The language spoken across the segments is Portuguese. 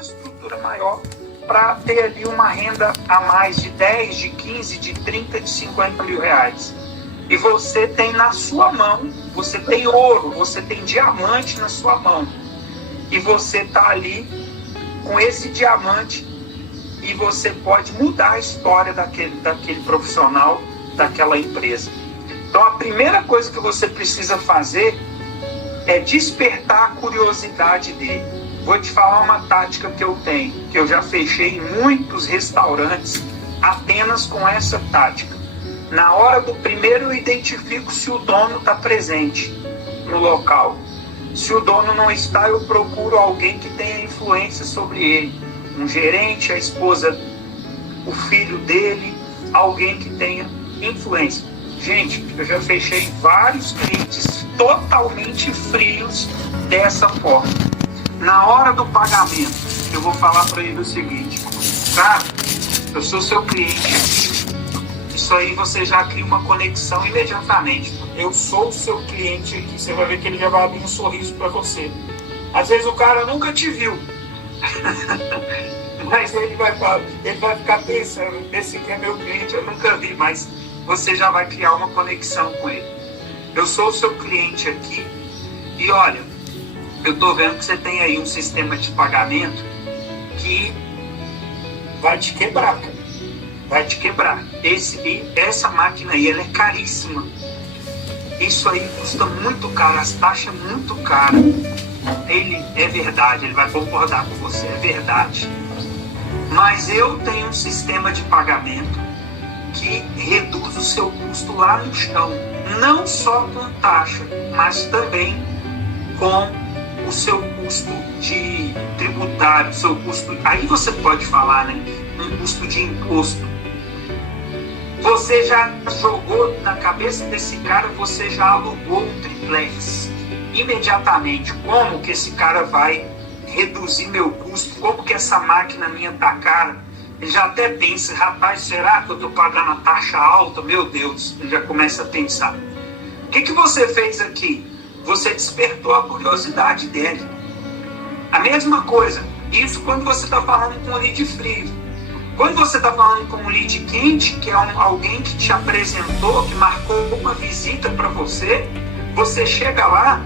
uma estrutura maior para ter ali uma renda a mais de 10, de 15, de 30, de 50 mil reais. E você tem na sua mão, você tem ouro, você tem diamante na sua mão. E você está ali com esse diamante e você pode mudar a história daquele profissional, daquela empresa. Então a primeira coisa que você precisa fazer é despertar a curiosidade dele. Vou te falar uma tática que eu tenho, que eu já fechei em muitos restaurantes apenas com essa tática. Na hora do primeiro eu identifico se o dono está presente no local. Se o dono não está, eu procuro alguém que tenha influência sobre ele. Um gerente, a esposa, o filho dele, alguém que tenha influência. Gente, eu já fechei vários clientes totalmente frios dessa forma. Na hora do pagamento, eu vou falar para ele o seguinte: cara, eu sou seu cliente. Isso aí você já cria uma conexão imediatamente. Eu sou o seu cliente aqui. Você vai ver que ele já vai abrir um sorriso para você. Às vezes o cara nunca te viu. Mas ele vai ficar pensando, esse aqui é meu cliente, eu nunca vi, mas você já vai criar uma conexão com ele. Eu sou o seu cliente aqui e olha, eu estou vendo que você tem aí um sistema de pagamento que vai te quebrar, cara. Vai te quebrar. Essa máquina aí, ela é caríssima. Isso aí custa muito caro, as taxas muito caras. É verdade, ele vai concordar com você, é verdade. Mas eu tenho um sistema de pagamento que reduz o seu custo lá no chão. Não só com taxa, mas também com o seu custo de tributário, o seu custo... Aí você pode falar, né? Um custo de imposto. Você já jogou na cabeça desse cara, você já alugou um triplex. Imediatamente, como que esse cara vai reduzir meu custo? Como que essa máquina minha tá cara? Ele já até pensa, rapaz, será que eu tô pagando a taxa alta? Meu Deus, ele já começa a pensar. O que você fez aqui? Você despertou a curiosidade dele. A mesma coisa, isso quando você está falando com um lead frio. Quando você está falando com um lead quente, que é alguém que te apresentou, que marcou uma visita para você, você chega lá,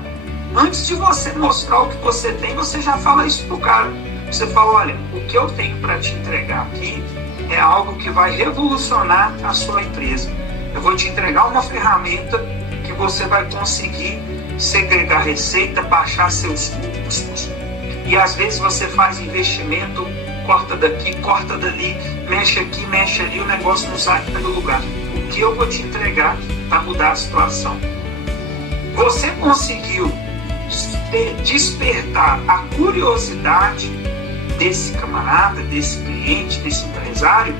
antes de você mostrar o que você tem, você já fala isso pro cara. Você fala, olha, o que eu tenho para te entregar aqui é algo que vai revolucionar a sua empresa. Eu vou te entregar uma ferramenta que você vai conseguir segregar receita, baixar seus custos. E às vezes você faz investimento, corta daqui, corta dali, mexe aqui, mexe ali, o negócio não sai do lugar. O que eu vou te entregar para mudar a situação? Você conseguiu despertar a curiosidade desse camarada, desse cliente, desse empresário?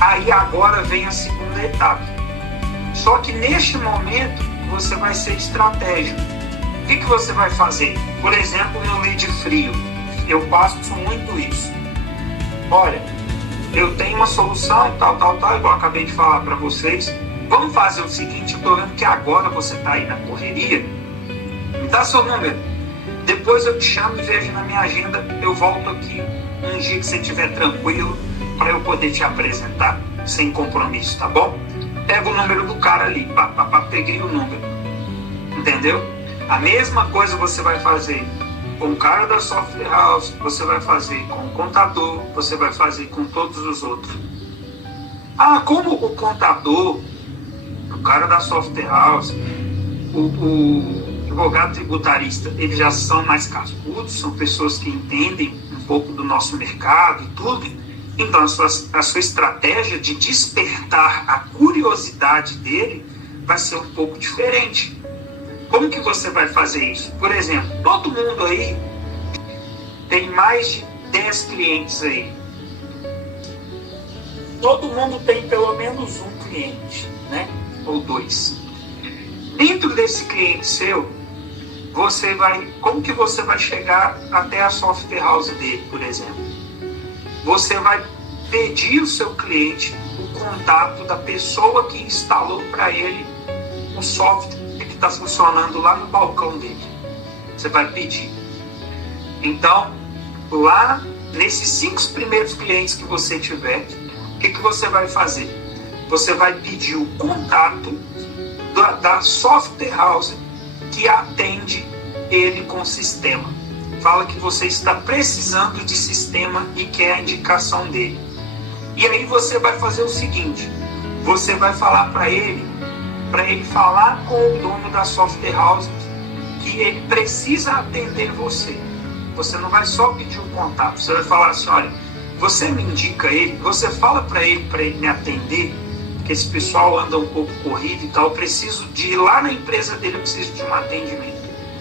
Aí agora vem a segunda etapa. Só que neste momento você vai ser estratégico. O que você vai fazer? Por exemplo, no lead frio, eu passo muito isso. Olha, eu tenho uma solução, tal, igual eu acabei de falar para vocês. Vamos fazer o seguinte, eu estou vendo que agora você está aí na correria. Me dá seu número. Depois eu te chamo e vejo na minha agenda, eu volto aqui um dia que você estiver tranquilo para eu poder te apresentar sem compromisso, tá bom? Pega o número do cara ali, peguei o número. Entendeu? A mesma coisa você vai fazer com o cara da software house, você vai fazer com o contador, você vai fazer com todos os outros. Ah, como o contador, o cara da software house, o advogado tributarista, eles já são mais cascudos, são pessoas que entendem um pouco do nosso mercado e tudo. Então a sua estratégia de despertar a curiosidade dele vai ser um pouco diferente. Como que você vai fazer isso? Por exemplo, todo mundo aí tem mais de 10 clientes aí. Todo mundo tem pelo menos um cliente, né? Ou dois. Dentro desse cliente seu, como que você vai chegar até a software house dele, por exemplo? Você vai pedir ao seu cliente o contato da pessoa que instalou para ele o software que está funcionando lá no balcão dele. Você vai pedir. Então, lá nesses 5 primeiros clientes que você tiver, o que você vai fazer? Você vai pedir o contato da software house que atende ele com o sistema. Fala que você está precisando de sistema e quer a indicação dele. E aí você vai fazer o seguinte, você vai falar para ele falar com o dono da software house que ele precisa atender você. Você não vai só pedir o contato, você vai falar assim, olha, você me indica ele, você fala para ele me atender, porque esse pessoal anda um pouco corrido e tal, eu preciso de ir lá na empresa dele, eu preciso de um atendimento.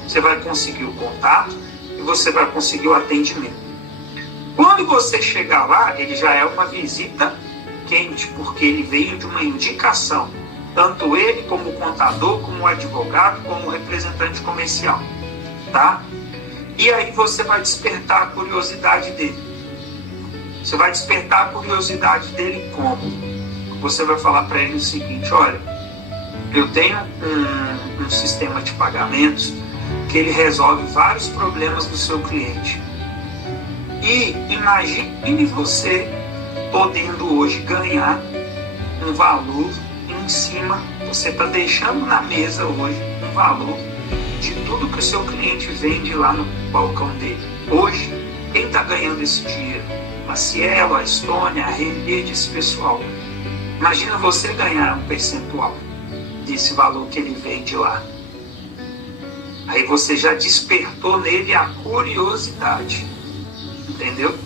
Você vai conseguir o contato e você vai conseguir o atendimento. Quando você chegar lá, ele já é uma visita quente, porque ele veio de uma indicação. Tanto ele, como o contador, como o advogado, como o representante comercial. Tá? E aí você vai despertar a curiosidade dele. Você vai despertar a curiosidade dele como? Você vai falar para ele o seguinte, olha, eu tenho um sistema de pagamentos que ele resolve vários problemas do seu cliente. E imagine você podendo hoje ganhar um valor em cima, você está deixando na mesa hoje um valor de tudo que o seu cliente vende lá no balcão dele. Hoje, quem está ganhando esse dinheiro? A Cielo, a Estônia, a Rede, esse pessoal. Imagina você ganhar um percentual desse valor que ele vende lá. Aí você já despertou nele a curiosidade. Entendeu?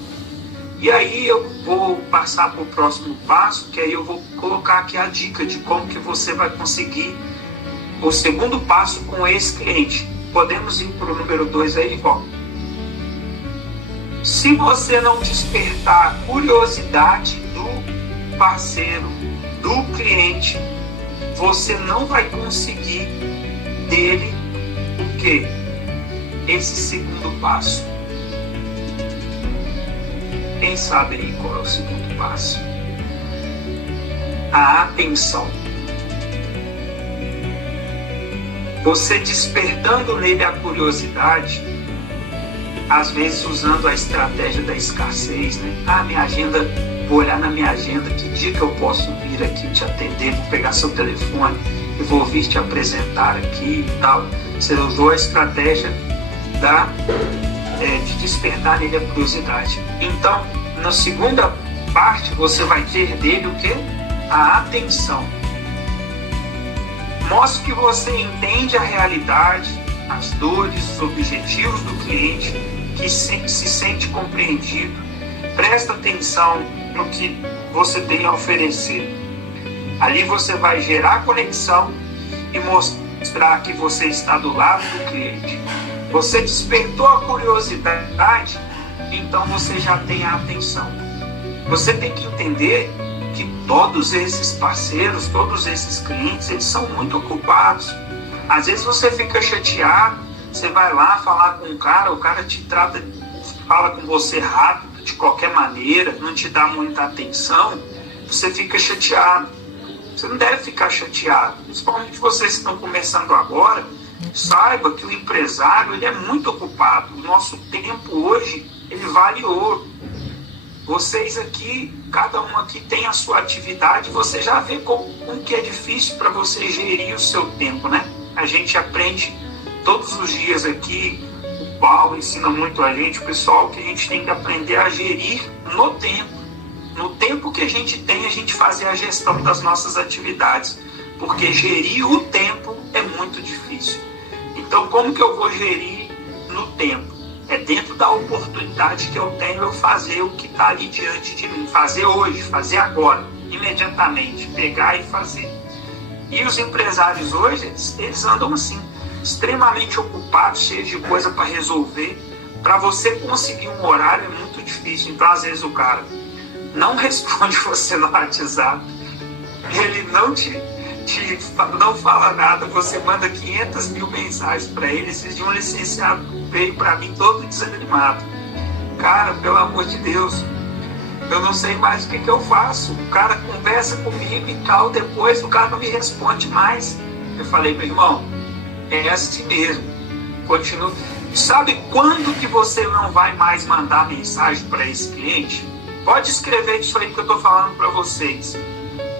E aí eu vou passar para o próximo passo, que aí eu vou colocar aqui a dica de como que você vai conseguir o segundo passo com esse cliente. Podemos ir para o número 2 aí, igual. Se você não despertar a curiosidade do parceiro, do cliente, você não vai conseguir dele o quê? Esse segundo passo. Quem sabe aí qual é o segundo passo? A atenção. Você despertando nele a curiosidade, às vezes usando a estratégia da escassez, né? Ah, minha agenda, vou olhar na minha agenda, que dia que eu posso vir aqui te atender, vou pegar seu telefone e vou vir te apresentar aqui e tal. Você usou a estratégia de despertar nele a curiosidade. Então, na segunda parte, você vai ter dele o quê? A atenção. Mostre que você entende a realidade, as dores, os objetivos do cliente, que se sente compreendido. Presta atenção no que você tem a oferecer. Ali você vai gerar conexão e mostrar que você está do lado do cliente. Você despertou a curiosidade, então você já tem a atenção. Você tem que entender que todos esses parceiros, todos esses clientes, eles são muito ocupados. Às vezes você fica chateado, você vai lá falar com o cara te trata, fala com você rápido, de qualquer maneira, não te dá muita atenção, você fica chateado. Você não deve ficar chateado, principalmente vocês que estão começando agora. Saiba que o empresário ele é muito ocupado. O nosso tempo hoje ele vale ouro. Vocês aqui, cada um aqui tem a sua atividade. Você já vê como que é difícil para você gerir o seu tempo, né? A gente aprende todos os dias aqui. O Paulo ensina muito a gente, o pessoal, que a gente tem que aprender a gerir no tempo. No tempo que a gente tem, a gente fazer a gestão das nossas atividades. Porque gerir o tempo é muito difícil. Então, como que eu vou gerir no tempo? É dentro da oportunidade que eu tenho eu fazer o que está ali diante de mim. Fazer hoje, fazer agora, imediatamente, pegar e fazer. E os empresários hoje, eles andam assim, extremamente ocupados, cheios de coisa para resolver. Para você conseguir um horário é muito difícil. Então, às vezes, o cara não responde você no WhatsApp, ele não fala nada, você manda 500 mil mensagens para ele. Esses dias um licenciado veio para mim todo desanimado. Cara, pelo amor de Deus, eu não sei mais o que eu faço. O cara conversa comigo e tal, depois o cara não me responde mais. Eu falei, meu irmão, é assim mesmo. Continua. Sabe quando que você não vai mais mandar mensagem para esse cliente? Pode escrever isso aí que eu estou falando para vocês.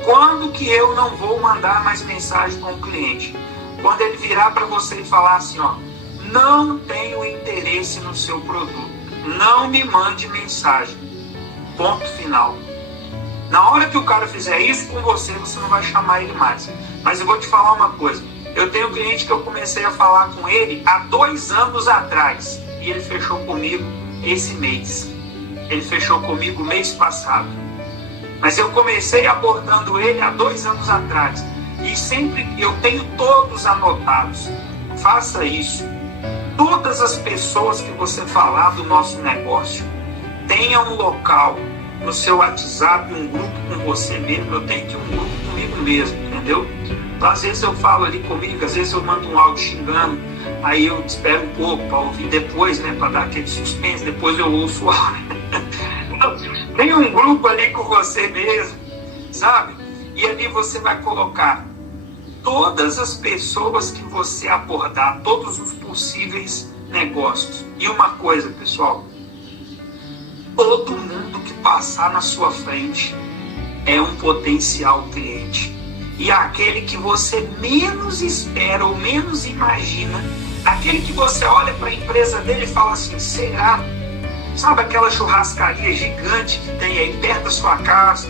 Quando que eu não vou mandar mais mensagem para um cliente? Quando ele virar para você e falar assim, ó, não tenho interesse no seu produto, não me mande mensagem. Ponto final. Na hora que o cara fizer isso com você, você não vai chamar ele mais. Mas eu vou te falar uma coisa. Eu tenho um cliente que eu comecei a falar com ele há 2 anos atrás. E ele fechou comigo esse mês. Ele fechou comigo mês passado. Mas eu comecei abordando ele há 2 anos atrás. E sempre eu tenho todos anotados. Faça isso. Todas as pessoas que você falar do nosso negócio, tenha um local no seu WhatsApp, um grupo com você mesmo. Eu tenho que um grupo comigo mesmo, entendeu? Então, às vezes eu falo ali comigo, às vezes eu mando um áudio xingando, aí eu espero um pouco para ouvir depois, né, para dar aquele suspense, depois eu ouço o áudio. Tem um grupo ali com você mesmo, sabe? E ali você vai colocar todas as pessoas que você abordar, todos os possíveis negócios. E uma coisa, pessoal, todo mundo que passar na sua frente é um potencial cliente. E aquele que você menos espera ou menos imagina, aquele que você olha para a empresa dele e fala assim, será? Sabe aquela churrascaria gigante que tem aí perto da sua casa,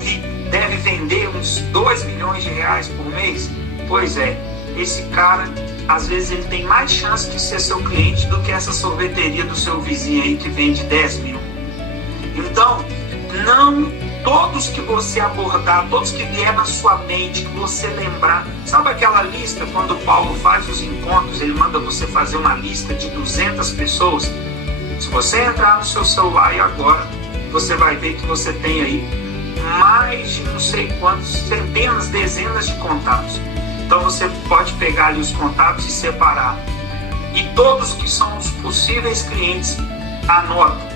que deve vender uns 2 milhões de reais por mês? Pois é, esse cara, às vezes ele tem mais chance de ser seu cliente do que essa sorveteria do seu vizinho aí que vende 10 mil. Então, todos que você abordar, todos que vier na sua mente, que você lembrar, sabe aquela lista, quando o Paulo faz os encontros, ele manda você fazer uma lista de 200 pessoas? Se você entrar no seu celular e agora, você vai ver que você tem aí mais de não sei quantos, centenas, dezenas de contatos. Então você pode pegar ali os contatos e separar. E todos que são os possíveis clientes, anota.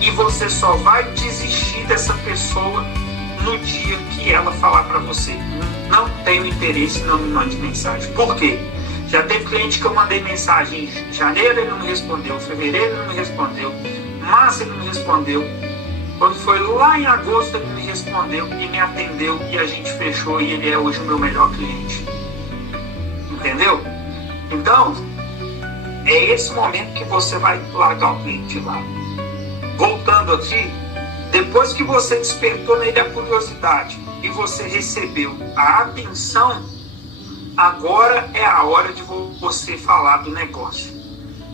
E você só vai desistir dessa pessoa no dia que ela falar para você, não tenho interesse, não me mande mensagem. Por quê? Já teve cliente que eu mandei mensagem em janeiro, ele não me respondeu, fevereiro ele não me respondeu, março ele não me respondeu. Quando foi lá em agosto ele me respondeu e me atendeu e a gente fechou e ele é hoje o meu melhor cliente. Entendeu? Então, é esse momento que você vai largar o cliente lá. Voltando aqui, depois que você despertou nele a curiosidade e você recebeu a atenção, agora é a hora de você falar do negócio.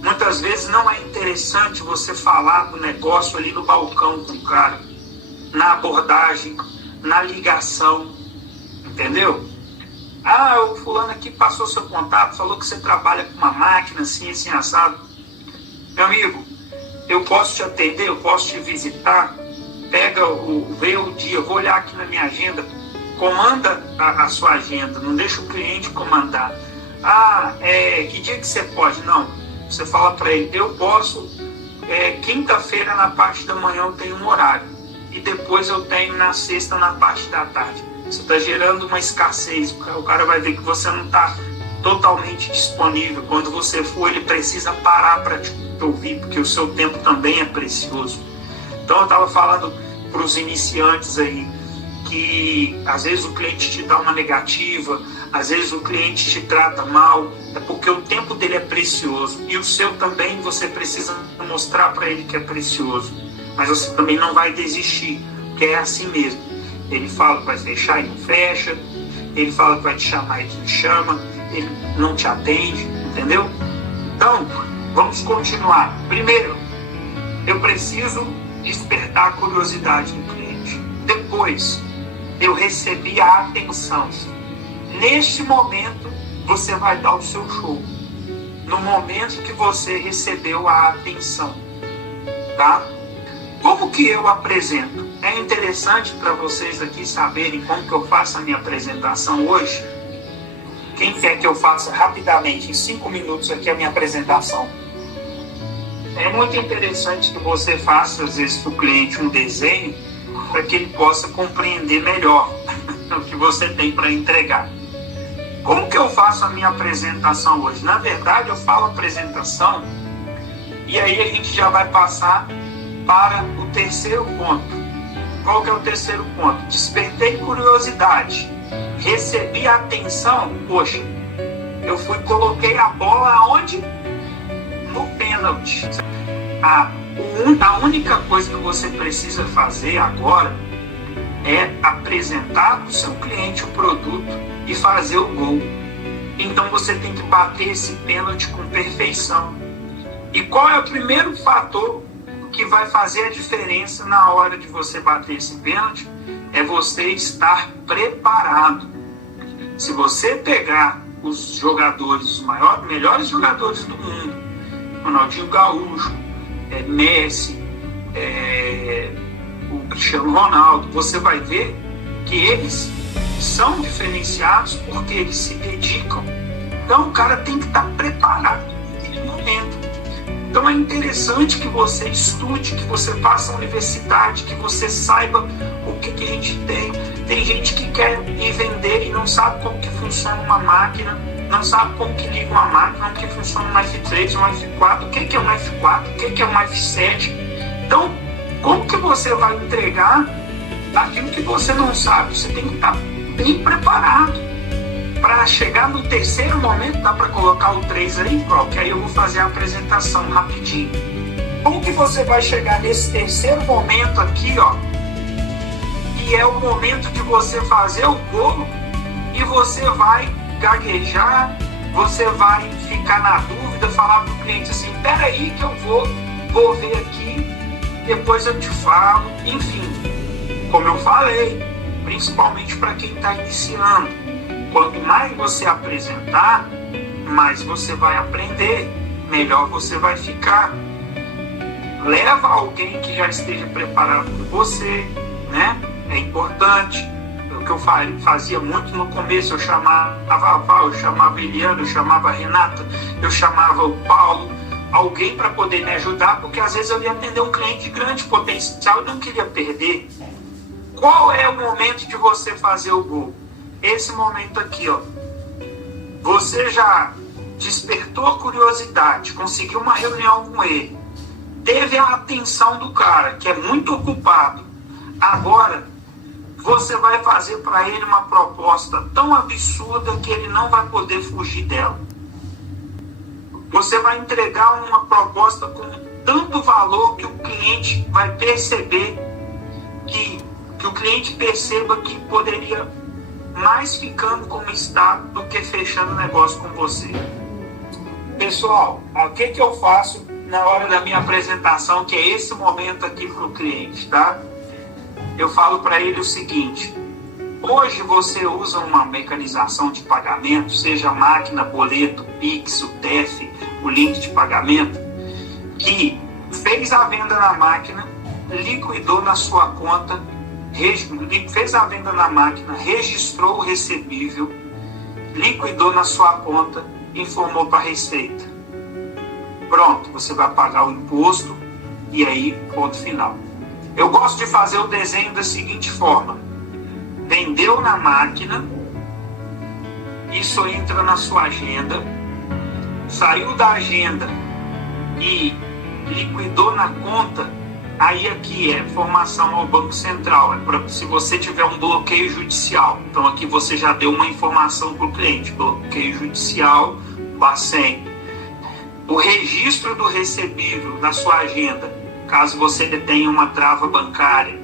Muitas vezes não é interessante você falar do negócio ali no balcão com o cara, na abordagem, na ligação, entendeu? Ah, o fulano aqui passou seu contato, falou que você trabalha com uma máquina assim, assim, assado. Meu amigo, eu posso te atender, eu posso te visitar, vê o dia, eu vou olhar aqui na minha agenda, comanda a sua agenda, não deixa o cliente comandar. Que dia que você pode? Não, você fala para ele, eu posso, quinta-feira na parte da manhã eu tenho um horário, e depois eu tenho na sexta na parte da tarde. Você está gerando uma escassez, o cara vai ver que você não está totalmente disponível. Quando você for, ele precisa parar para te ouvir, porque o seu tempo também é precioso. Então eu estava falando para os iniciantes aí, que às vezes o cliente te dá uma negativa, às vezes o cliente te trata mal, é porque o tempo dele é precioso, e o seu também você precisa mostrar para ele que é precioso, mas você também não vai desistir, porque é assim mesmo. Ele fala que vai fechar e não fecha, ele fala que vai te chamar e não chama, ele não te atende, entendeu? Então, vamos continuar. Primeiro, eu preciso despertar a curiosidade do cliente. Depois, eu recebi a atenção. Neste momento, você vai dar o seu show. No momento que você recebeu a atenção, tá? Como que eu apresento? É interessante para vocês aqui saberem como que eu faço a minha apresentação hoje. Quem quer que eu faça rapidamente, em 5 minutos aqui, a minha apresentação? É muito interessante que você faça, às vezes, para o cliente um desenho, para que ele possa compreender melhor o que você tem para entregar. Como que eu faço a minha apresentação hoje? Na verdade, eu falo apresentação e aí a gente já vai passar para o terceiro ponto. Qual que é o terceiro ponto? Despertei curiosidade, recebi atenção, poxa, eu coloquei a bola aonde? No pênalti. A única coisa que você precisa fazer agora é apresentar para o seu cliente o produto e fazer o gol. Então você tem que bater esse pênalti com perfeição. E qual é o primeiro fator que vai fazer a diferença na hora de você bater esse pênalti? É você estar preparado. Se você pegar os jogadores, os melhores jogadores do mundo, Ronaldinho Gaúcho, Messi, o Cristiano Ronaldo, você vai ver que eles são diferenciados porque eles se dedicam. Então o cara tem que estar preparado naquele momento. Então é interessante que você estude, que você faça a universidade, que você saiba o que a gente tem. Tem gente que quer ir vender e não sabe como que funciona uma máquina, não sabe como que liga uma máquina, como que funciona um F3, um F4, o que é um F4, o que é um F7. Então, como que você vai entregar aquilo que você não sabe? Você tem que estar bem preparado para chegar no terceiro momento. Dá para colocar o 3 aí? Que aí eu vou fazer a apresentação rapidinho. Como que você vai chegar nesse terceiro momento aqui, que é o momento de você fazer o gol e você vai gaguejar, você vai ficar na dúvida, falar para o cliente assim, espera aí que eu vou ver aqui, depois eu te falo. Enfim, como eu falei, principalmente para quem está iniciando, quanto mais você apresentar, mais você vai aprender, melhor você vai ficar. Leva alguém que já esteja preparado por você, né? É importante. O que eu fazia muito no começo, eu chamava a Val, eu chamava a Eliana, eu chamava a Renata, eu chamava o Paulo, alguém para poder me ajudar, porque às vezes eu ia atender um cliente de grande potencial e não queria perder. Qual é o momento de você fazer o gol? Esse momento aqui, Você já despertou a curiosidade, conseguiu uma reunião com ele, teve a atenção do cara, que é muito ocupado. Agora, você vai fazer para ele uma proposta tão absurda que ele não vai poder fugir dela. Você vai entregar uma proposta com tanto valor que o cliente vai perceber que o cliente perceba que poderia mais ficando como está do que fechando negócio com você. Pessoal, o que eu faço na hora da minha apresentação, que é esse momento aqui para o cliente, tá? Eu falo para ele o seguinte: hoje você usa uma mecanização de pagamento, seja máquina, boleto, Pix, o TEF, o link de pagamento, que fez a venda na máquina, liquidou na sua conta, fez a venda na máquina, registrou o recebível, liquidou na sua conta, informou para a Receita. Pronto, você vai pagar o imposto e aí, ponto final. Eu gosto de fazer o desenho da seguinte forma: vendeu na máquina, isso entra na sua agenda, saiu da agenda e liquidou na conta, aí aqui é informação ao Banco Central, se você tiver um bloqueio judicial. Então aqui você já deu uma informação para o cliente, bloqueio judicial, Bacen. O registro do recebível na sua agenda, caso você tenha uma trava bancária,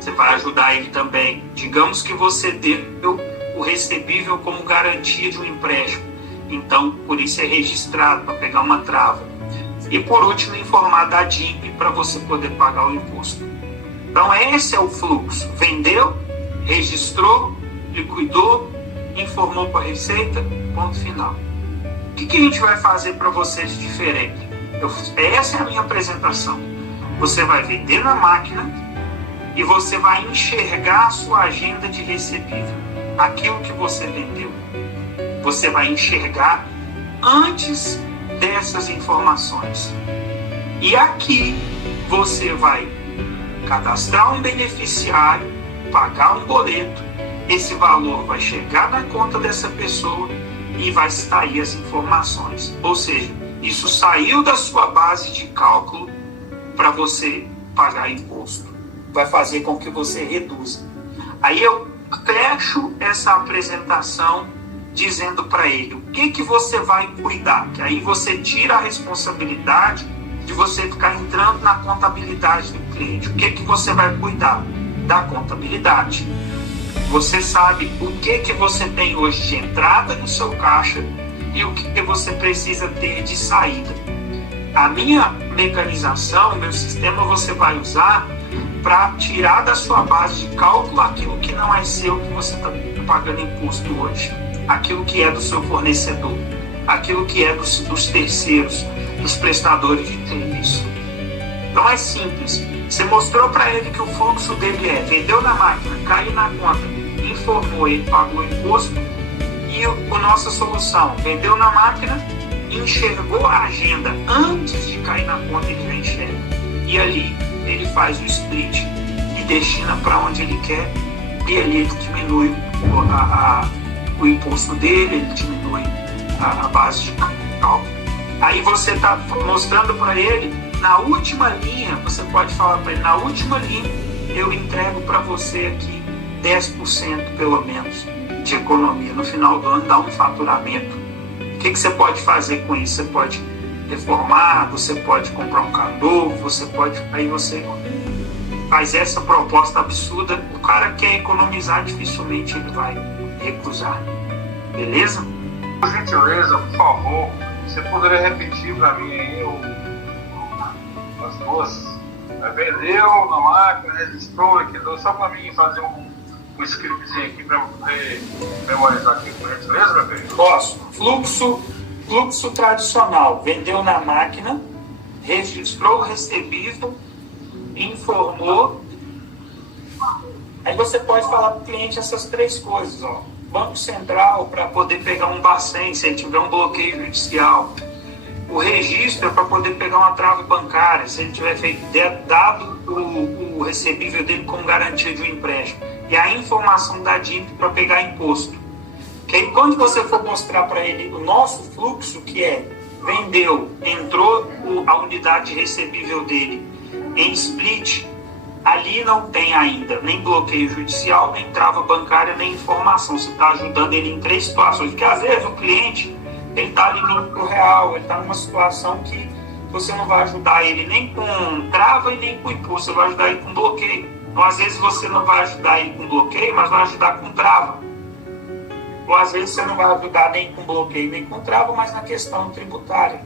você vai ajudar ele também. Digamos que você deu o recebível como garantia de um empréstimo, então por isso é registrado para pegar uma trava. E por último, informar da DIP para você poder pagar o imposto. Então esse é o fluxo: vendeu, registrou, liquidou, informou para a Receita, ponto final. O que a gente vai fazer para vocês de diferente? Essa é a minha apresentação. Você vai vender na máquina e você vai enxergar a sua agenda de recebível, aquilo que você vendeu. Você vai enxergar antes dessas informações. E aqui você vai cadastrar um beneficiário, pagar um boleto, esse valor vai chegar na conta dessa pessoa e vai sair as informações. Ou seja, isso saiu da sua base de cálculo para você pagar imposto. Vai fazer com que você reduza. Aí eu fecho essa apresentação dizendo para ele o que você vai cuidar, que aí você tira a responsabilidade de você ficar entrando na contabilidade do cliente. O que você vai cuidar? Da contabilidade. Você sabe o que você tem hoje de entrada no seu caixa e o que você precisa ter de saída. A minha mecanização, o meu sistema, você vai usar para tirar da sua base de cálculo aquilo que não é seu, que você está pagando imposto hoje. Aquilo que é do seu fornecedor, aquilo que é dos terceiros, dos prestadores de serviço. Então é simples. Você mostrou para ele que o fluxo dele vendeu na máquina, caiu na conta, informou, ele pagou imposto. E a nossa solução, vendeu na máquina, enxergou a agenda antes de cair na conta, ele já enxerga. E ali ele faz o split e destina para onde ele quer, e ali ele diminui o imposto dele, ele diminui a base de cálculo. Aí você está mostrando para ele, na última linha, você pode falar para ele, na última linha eu entrego para você aqui 10% pelo menos de economia. No final do ano dá um faturamento. O que você pode fazer com isso? Você pode reformar, você pode comprar um carro novo, você pode... Aí você faz essa proposta absurda, o cara quer economizar, dificilmente ele vai recusar. Beleza? Por gentileza, por favor, você poderia repetir para mim aí as duas? Vendeu na máquina, registrou, liquidou, só para mim fazer um scriptzinho aqui para poder memorizar aqui, por gentileza, meu filho? Posso. Fluxo tradicional. Vendeu na máquina, registrou o recebível, informou. Aí você pode falar para o cliente essas três coisas, ó. Banco Central para poder pegar um Bacen se ele tiver um bloqueio judicial. O registro é para poder pegar uma trave bancária, se ele tiver dado o recebível dele como garantia de um empréstimo. E a informação da DIP para pegar imposto. Que aí, quando você for mostrar para ele o nosso fluxo, que é vendeu, entrou a unidade recebível dele em split, ali não tem ainda nem bloqueio judicial, nem trava bancária, nem informação. Você está ajudando ele em três situações. Porque às vezes o cliente ele está ali no real, ele está numa situação que você não vai ajudar ele nem com trava e nem com imposto, você vai ajudar ele com bloqueio. Então, às vezes você não vai ajudar ele com bloqueio, mas vai ajudar com trava. Ou às vezes você não vai ajudar nem com bloqueio nem com trava, mas na questão tributária.